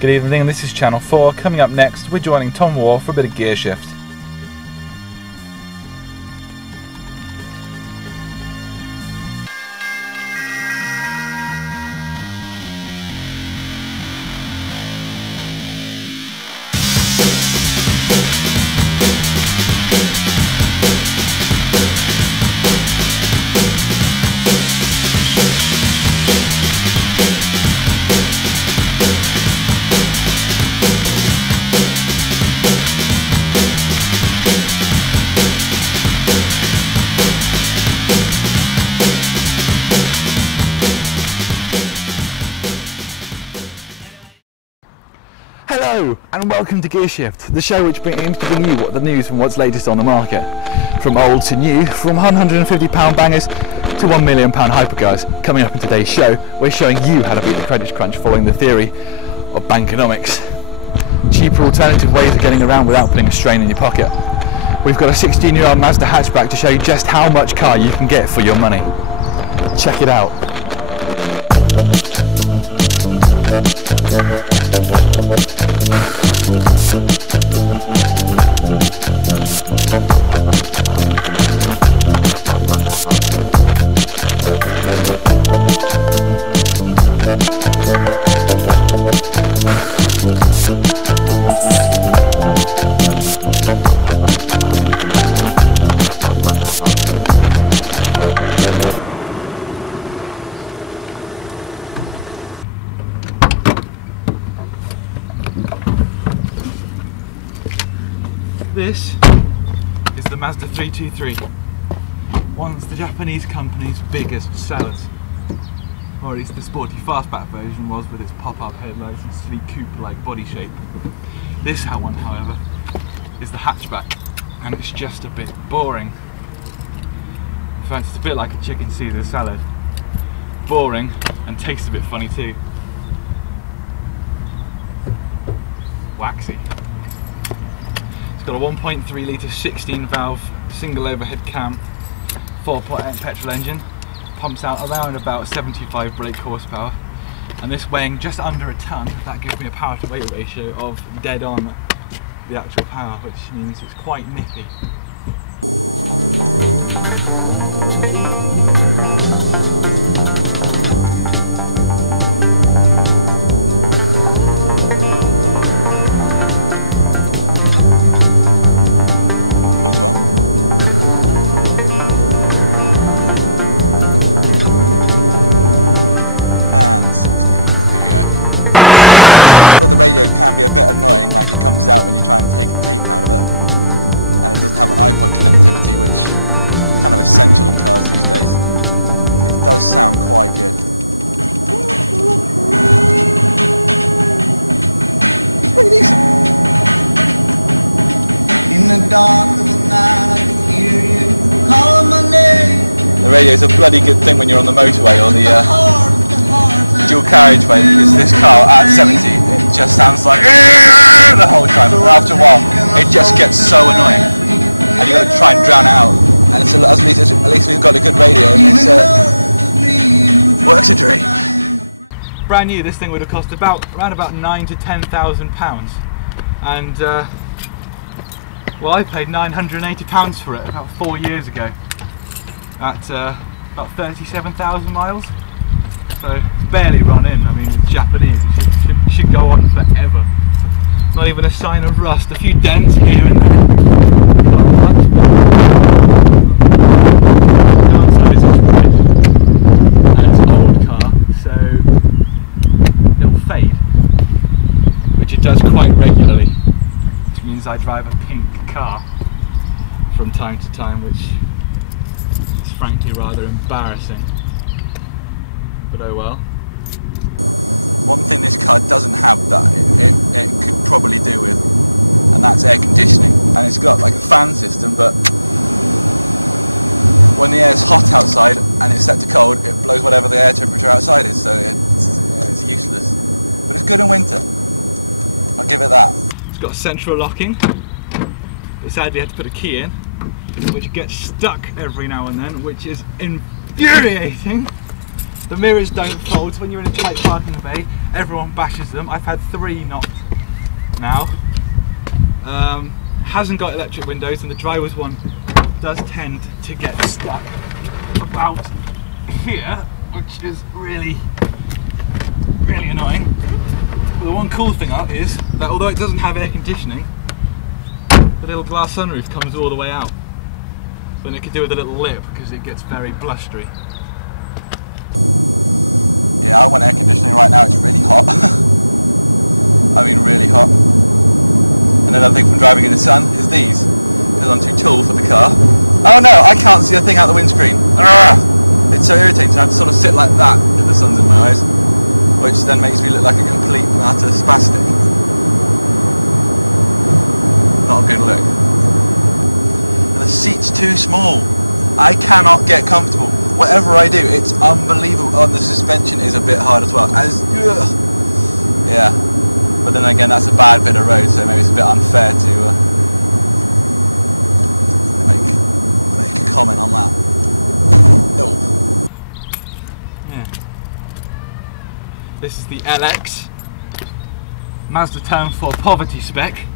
Good evening, this is Channel 4. Coming up next, we're joining Tom War for a bit of gear shift. Hello and welcome to Gear Shift, the show which aims to bring you what the news from what's latest on the market. From old to new, from £150 bangers to £1 million hypercars. Coming up in today's show, we're showing you how to beat the credit crunch following the theory of bankonomics. Cheaper alternative ways of getting around without putting a strain in your pocket. We've got a 16-year-old Mazda hatchback to show you just how much car you can get for your money. Check it out. This is the Mazda 323, once the Japanese company's biggest sellers, or at least the sporty fastback version was with its pop-up headlights and sleek coupe-like body shape. This one, however, is the hatchback, and it's just a bit boring. In fact, it's a bit like a chicken Caesar salad. Boring, and tastes a bit funny too. Waxy. It's got a 1.3 litre 16 valve single overhead cam, 4.8 petrol engine, pumps out around about 75 brake horsepower, and this weighing just under a tonne, that gives me a power to weight ratio of dead on the actual power, which means it's quite nippy. Brand new, this thing would have cost around about £9,000 to £10,000, and well, I paid £980 for it about 4 years ago at about 37,000 miles, so it's barely run in. I mean, it's Japanese, it should go on forever. Not even a sign of rust, a few dents here and there. Downside is it's red, and it's an old car, so it'll fade, which it does quite regularly, which means I drive a pink car from time to time, which is frankly rather embarrassing, but oh well. One thing this car doesn't have that it could probably do with, and that's air conditioning, and it's got like fan system, but when the air's hot outside and it's cold, it blows whatever the air temperature outside is, so it's good in winter. I'll give it that. It's got central locking, but sadly I had to put a key in, which gets stuck every now and then, which is infuriating. The mirrors don't fold, so when you're in a tight parking bay, everyone bashes them. I've had 3 knocked now. Hasn't got electric windows, and the driver's one does tend to get stuck about here, which is really annoying. But the one cool thing is that although it doesn't have air conditioning, the little glass sunroof comes all the way out. But it could do with a little lip because it gets very blustery. So everything can sort of sit like that in the sun, which then makes you feel like you can leave it after it's faster. Not really. It's too small. I cannot get comfortable. Whatever I do, it's unbelievable. The suspension is a bit high as well. Yeah. But then again, that's 5 minute race and it's a bit unfair to you. Comment on that. Yeah. This is the LX Mazda term for poverty spec,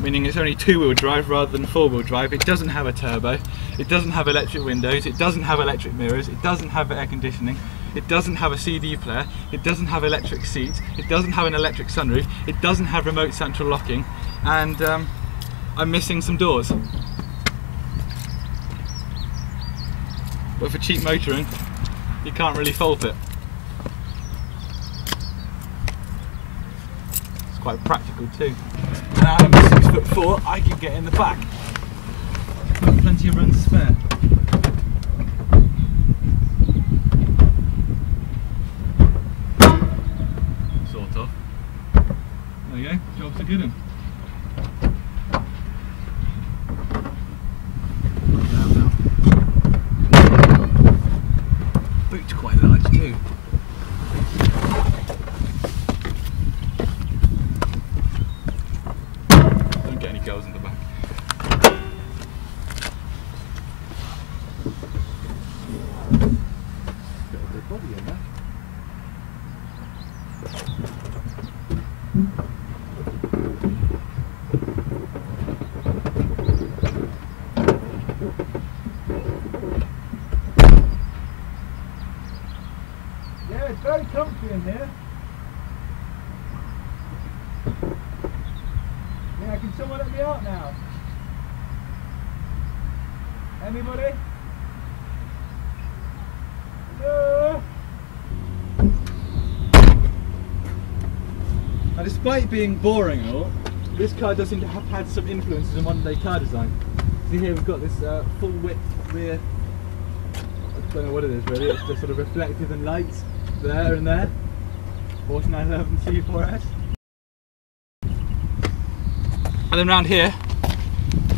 meaning it's only 2-wheel drive rather than 4-wheel drive. It doesn't have a turbo, it doesn't have electric windows, it doesn't have electric mirrors, it doesn't have air conditioning, it doesn't have a CD player, it doesn't have electric seats, it doesn't have an electric sunroof, it doesn't have remote central locking, and I'm missing some doors. But for cheap motoring, you can't really fault it. It's quite practical too. And now I'm 6'4", I can get in the back. Got plenty of room to spare. Sort of. There you go, job's a good one. Boot's quite large too. Don't get any girls in the back. Got a good body in there. Yeah, it's very comfy in here. Yeah, can someone let me out now? Anybody? Hello? Now, despite being boring and all, this car does seem to have had some influences in modern day car design. See here we've got this full width rear, I don't know what it is really, it's just sort of reflective and lights there and there. Porsche 911 C4S. And then round here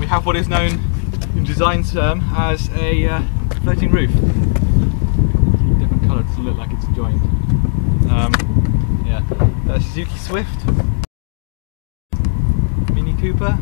we have what is known in design term as a floating roof. Different colour, doesn't look like it's joined. Yeah, that's Suzuki Swift, Mini Cooper.